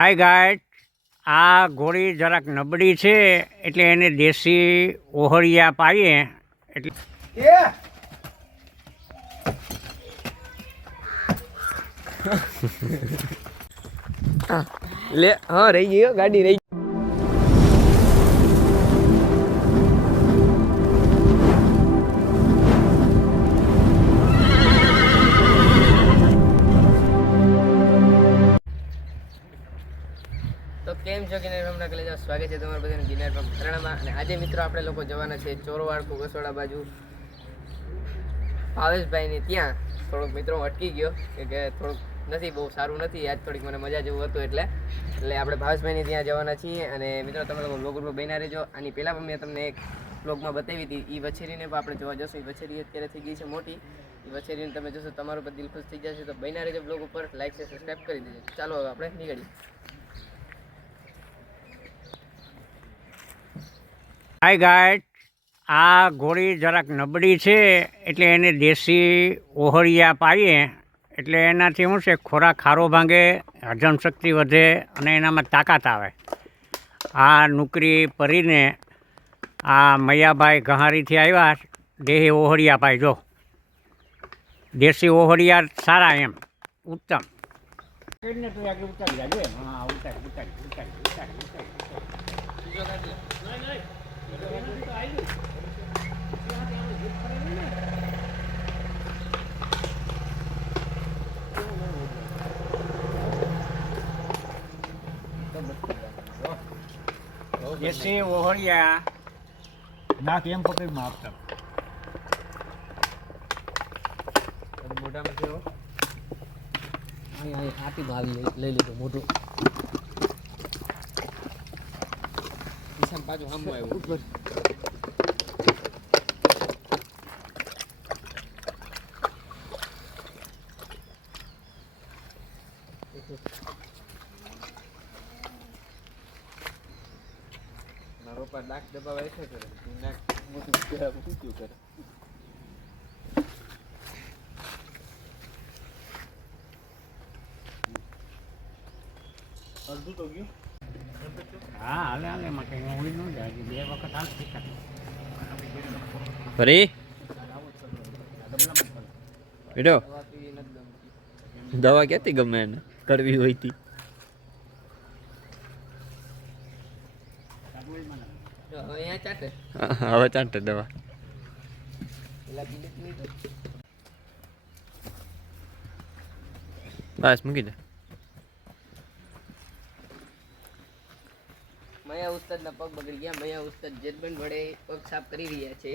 હાય guide આ ઘોડી જરાક નબળી છે એટલે એને દેશી ઓહળિયા પાઈએ એટલે લે હા રહી ગયો ગાડી રહી છો કિનાર હમણાં કલેજા સ્વાગત છે તમારા બધાને ગિનાર પર ઘરાણામાં. અને આજે મિત્રો આપણે લોકો જવાના છે ચોરવાડ કુગસવાડા બાજુ. ભાવેશભાઈને ત્યાં થોડોક મિત્રો અટકી ગયો, કે થોડુંક નથી, બહુ સારું નથી, આજ થોડીક મને મજા જેવું હતું એટલે. એટલે આપણે ભાવેશભાઈને ત્યાં જવાના છીએ અને મિત્રો, તમે લોકો બ્લોગ ઉપર બન્યા રહેજો. આની પહેલાં પણ મેં તમને એક બ્લોગમાં બતાવી હતી એ વછેરીને પણ આપણે જોવા જશું. એ વછેરી અત્યારે થઈ ગઈ છે મોટી. એ વછેરીને તમે જોશો, તમારું પર દિલ ખુશ થઈ જશે. તો બન્યા રહેજો બ્લોગ ઉપર. લાઈક છે સબસ્ક્રાઈબ કરી દેજો. ચાલો હવે આપણે નીકળીએ. હાય ગાઈડ આ ઘોડી જરાક નબળી છે, એટલે એને દેશી ઓહળિયા પાડીએ. એટલે એનાથી શું છે, ખોરાક ખારો ભાંગે, હજમ શક્તિ વધે અને એનામાં તાકાત આવે. આ નુકરી પરીને આ મૈયાભાઈ ગહારીથી આવ્યા, દેહી ઓહળિયા પાઈ, જો. દેશી ઓહળિયા સારા એમ, ઉત્તમ. દેશી ઓહળિયા. નાક એમ પકડીમાં આપતા મોઢામાં અહીં આટી ભાવી લઈ લીધો મોટું પાછું સામું આવ્યું. ઉપર મારો પર નાક દબાવાય છે કરે નાક મોટું કરે ઊંચું કરે હા હાલે હાલે એમાં કંઈ હોળી ન જાય હજી બે વખત હાલ શીખા ફરી બેટો દવા પીવી નથી ગમતી દવા ક્યાંથી ગમે એને કરવી હોય તી જો હવે ચાટે હવે દવા. નહીં બસ મૂકી દે. મયા ઉસ્તાદના પગ બગડી ગયા. મયા ઉસ્તાદ જેતબન વડે પગ સાફ કરી રહ્યા છે.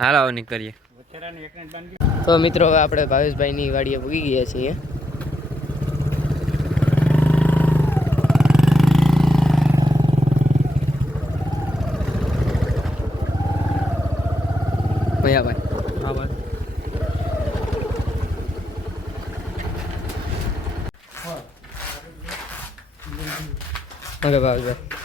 હાલ આવો નીકળીએ. વછેરાની એકને જ નીકળીએ તો મિત્રો હવે આપણે ભાવેશભાઈની વાડીએ ભૂગી ગયા છીએ. મયાભાઈ હા ભાઈ. અરે ભાવેશભાઈ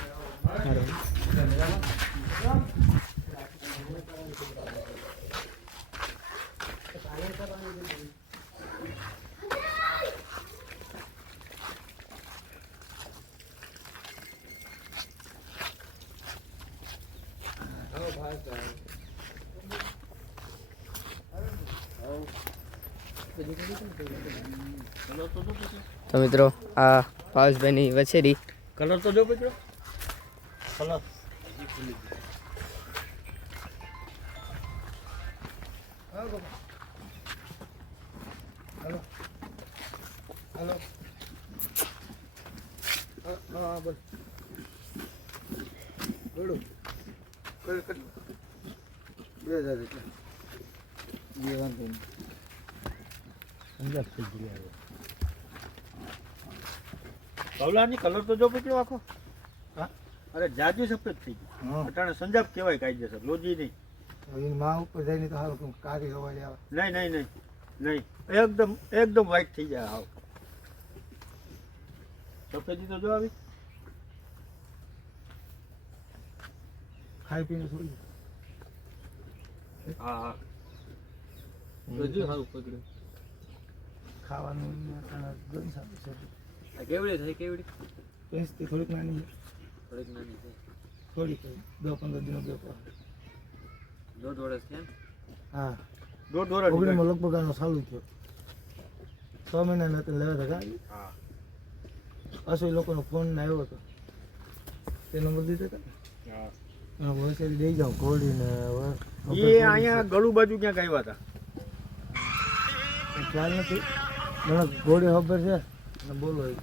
તો મિત્રો આ પાવસભાઈની વછેરી. કલર તો જો કલર કવલાની કલર તો જો પકડ્યો આખો. હા? અરે જાજુ સફેદ થઈ ગયું. અટાણે સંજાબ કહેવાય કાયદેસર લોજી નહીં. માં ઉપર જઈને તો સારું કારી હવાલી આવે નહીં નહીં નહીં નહીં. એકદમ એકદમ વ્હાઈટ થઈ જાય હાવ. સફેદી તો જો આવી. ખાઈ પીને છોડી હા હા. બધું સારું પકડ્યું. ખાવાનું ને કેવડી થઈ કેવડી? ભેંસથી થોડીક નાની છે. થોડીક નાની છે. થોડીક દસ પંદર દિનો બે દોઢ વર્ષ થયા? હા. દોઢ વર્ષ ઓગણીમાં લગભગ આનો ચાલુ થયો. છ મહિના નથી લેવા હતા હા. પાછો લોકોનો ફોન આવ્યો હતો તે નંબર દીધો હતો હા. દઈ જાઉં ઘોડીને એ અહીંયા ગળું બાજુ ક્યાંક આવ્યા હતા. ખ્યાલ નથી. મને ઘોડી ખબર છે. અને બોલો એ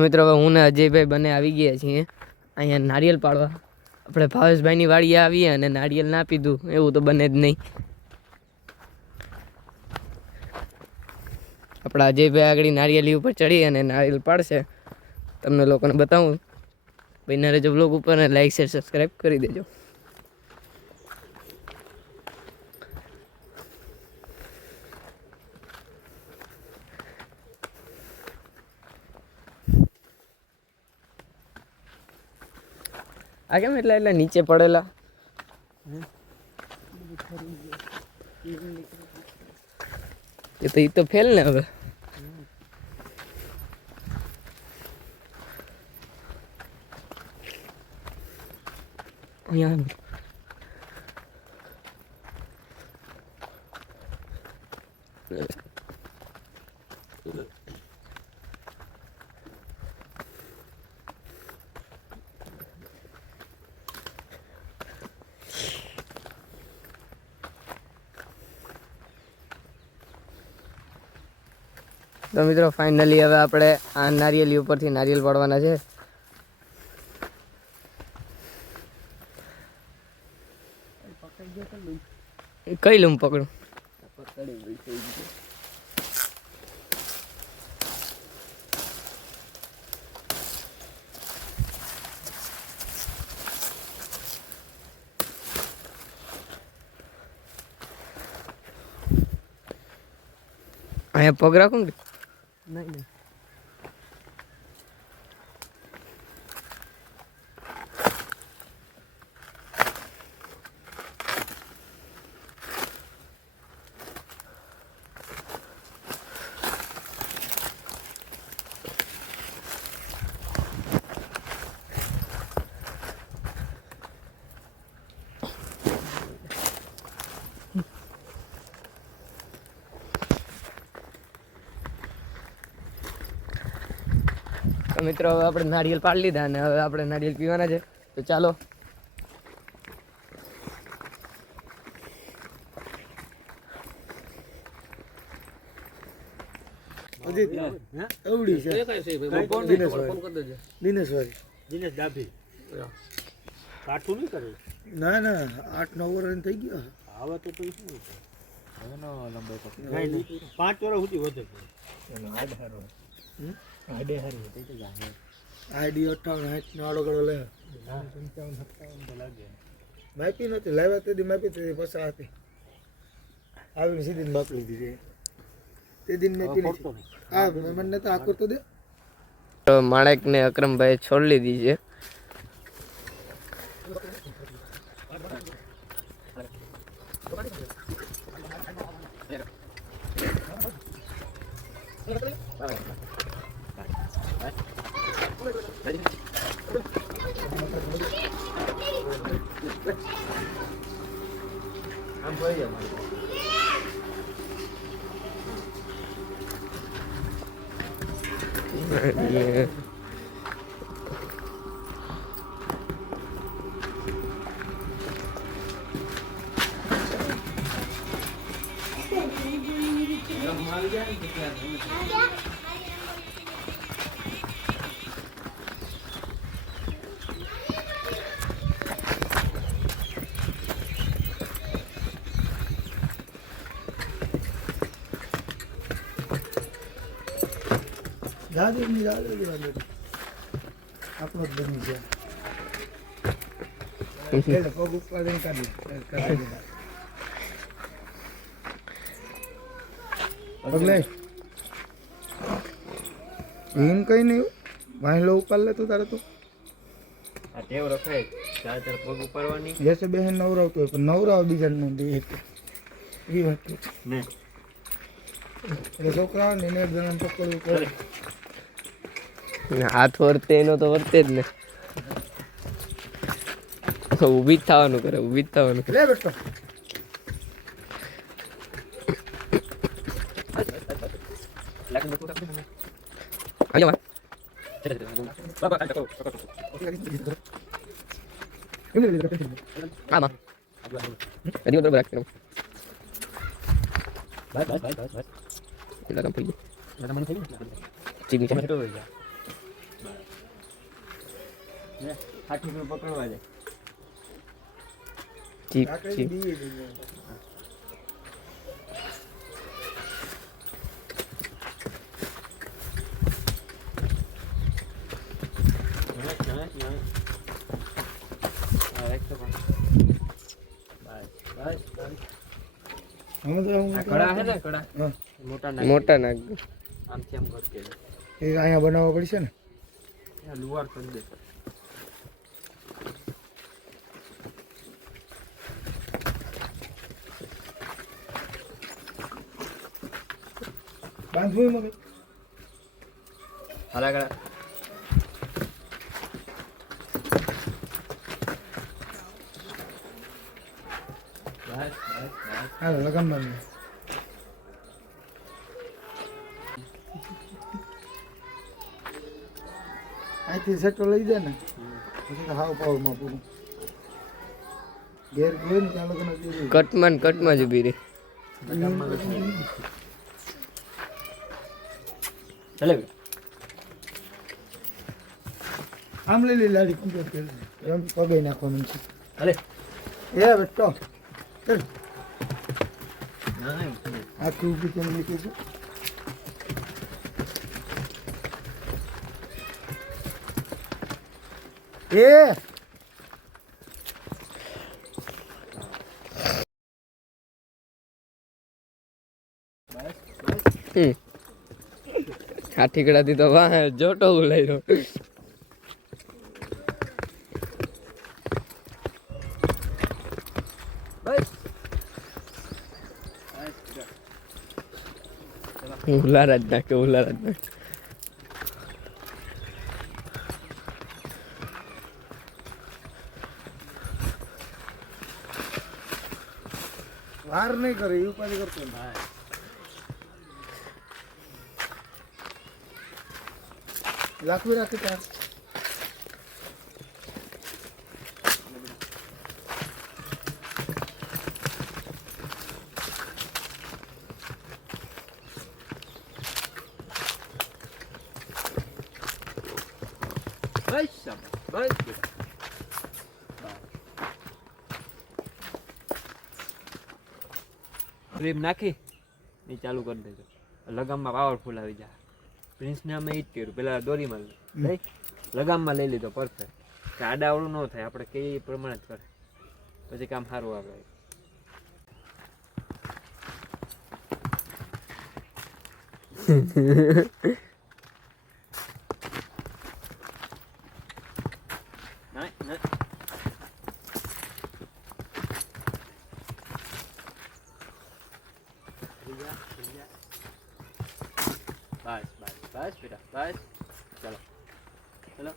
મિત્રો હવે હું ને અજયભાઈ બંને આવી ગયા છીએ. અહીંયા નારિયેલ પાડવા. આપણે ભાવેશભાઈની વાડીએ આવીએ અને નારિયેલ ના પીધું એવું તો બને જ નહીં. આપણા અજયભાઈ આગળ નારિયેલી ઉપર ચડી અને નારિયેલ પાડશે, તમને લોકોને બતાવું. ભાઈ નરેજો બ્લોગ ઉપર લાઈક શેર સબસ્ક્રાઈબ કરી દેજો. આ કેમ એટલા એટલા નીચે પડેલા? એ તો એ તો ફેલ ને હવે. અહીંયા તો મિત્રો ફાઇનલી હવે આપણે આ નારિયેલી ઉપરથી નારિયેલ પાડવાના છે. કઈ લઉં પકડું? અહીંયા પગ રાખું કે નહીં નહીં. મિત્રો હવે આપણે નારિયેલ પાડી લીધા અને હવે આપણે નારિયેલ પીવાના છે. તો ચાલો. ના ના આઠ નવ વર્ષ થઈ ગયા હવે તો તો શું. પાંચ વર્ષ સુધી વધે છે આઈડી અઠાવન સાઠ નો આડો ગળો લે માપી નથી લાવ્યા તેથી માપી તેથી પસાર હતી. આવીને સીધી માપ લીધી છે. તે દિન માપી નથી હા મને તો આકર તો દે. માણેક ને અક્રમભાઈ છોડ લીધી છે. દાદુ ની દાદુ ની દાદુ આપણો જ બની છે પગ ઉપર કાઢી કાઢી દીધા એમ કઈ નહીં વાંહલો ઉપાડ લે તું તારે તો. આ ટેવ રખાય ચાર ચાર પગ ઉપાડવાની? જેસે બહેન નવરાવતો હોય પણ નવરાવ બીજાને ન દે એક. એ વાત છે. ને. એટલે છોકરાઓ ને એને જણાને પકડવું પડે. હાથ વર્તે એનો તો વર્તે જ ને ઊભી જ થવાનું કરે ઊભી જ થવાનું લે બેટો અહીંયા આમાં હજી બરોબર રાખી એટલા કામ થઈ ગયું ચીજ નીચે હાથી પકડવા ને કડા? હા. મોટા નાગ. આમથી આમ કરકે એ અહીંયા બનાવવા પડશે ને? લુવાર કરી દે બાંધવું એમાં કઈ? હાલા બસ હાલો અહીંથી સેટો લઈ જાય ને પછી તો હાવ પાવરમાં પૂરું. ઘેર ગયો ને ત્યાં લગન કટમાં ને કટમાં જ ઊભી રહી. ચાલે. આમ લઈ લે લાડી કરી દે. એમ પગે નાખવાનું છે. ચાલે. એ બેટો ચાલ. આખી ઊભી કેમ લીધી છે એ! હમ આ ઠીકડાથી તો વાહ, જોટો લઈ રહ્યો ઉલારા જ નાખે, ઉલારા જ નાખે વાર નહીં કરે એવું પાછી કરતો નહીં. રાખવી રાખી તાર બસ શાબાશ, બસ ક્રીમ નાખી એ ચાલુ કરી દેજો લગામમાં પાવરફુલ આવી જાય પ્રિન્સને અમે એ જ કર્યું. પેલા દોરીમાં લઈ. લગામમાં લઈ લીધો પરફેક્ટ કે આડાવડું ન થાય આપણે કઈ એ પ્રમાણે જ કરે. પછી કામ સારું આવે. બસ ના બસ બસ બસ બેટા બસ ચલો ચલો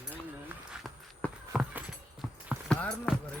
નહીં નહીં વાર ન કરે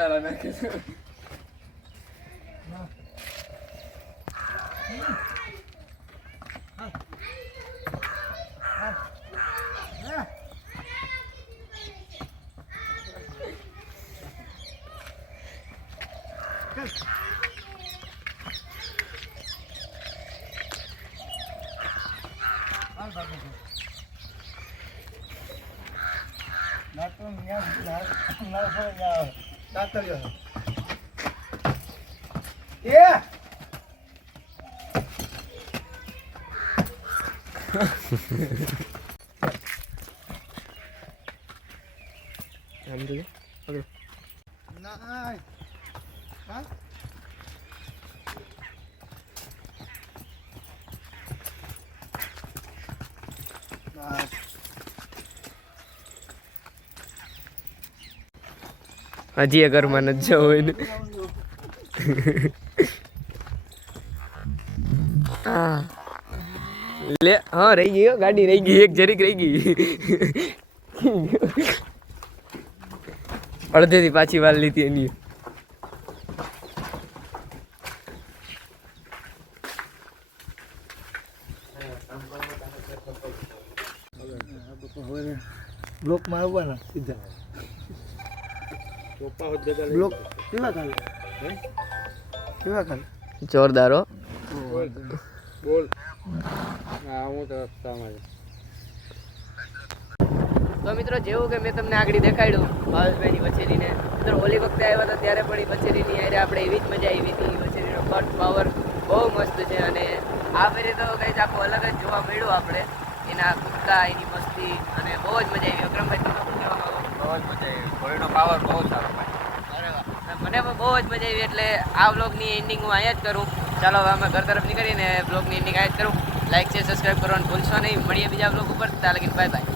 I don't know. તાતળિયો એ ના હા બસ હજી એ ઘરમાં નથી જવું હા. લે હા રહી ગઈ હો, ગાડી રહી ગઈ એક જરીક રહી ગઈ. અડધેથી પાછી વાર લીધી એની. હવે બ્લોકમાં આવવાના સીધા. બ્લોક કેવા કાલે કેવા કાલે જોરદાર હો. તો. મિત્રો જેવું કે મેં તમને આગળ દેખાડ્યું ભાવેશભાઈની વછેરીને. મિત્રો હોલી વખતે આવ્યા હતા ત્યારે પણ એ વછેરીની આરે આપણે એવી જ મજા આવી હતી. વછેરીનો કટ પાવર બહુ મસ્ત છે અને આ ફેરે તો કંઈક આખું અલગ જ જોવા મળ્યું આપણે. એના કુત્તા એની મસ્તી અને બહુ જ મજા આવી. માંગો? બહુ જ મજા આવી. ઘોડીનો પાવર બહુ સારો ભાઈ મને પણ બહુ જ મજા આવી એટલે આ બ્લોગની એન્ડિંગ હું અહીંયા જ કરું. ચાલો હવે અમે ઘર તરફ નીકળીને બ્લોગની એન્ડિંગ અહીંયા જ કરું. લાઈક છે સબસ્ક્રાઈબ કરવાનું ભૂલશો નહીં. મળીએ બીજા બ્લોગ ઉપર. ત્યાં લગીને બાય બાય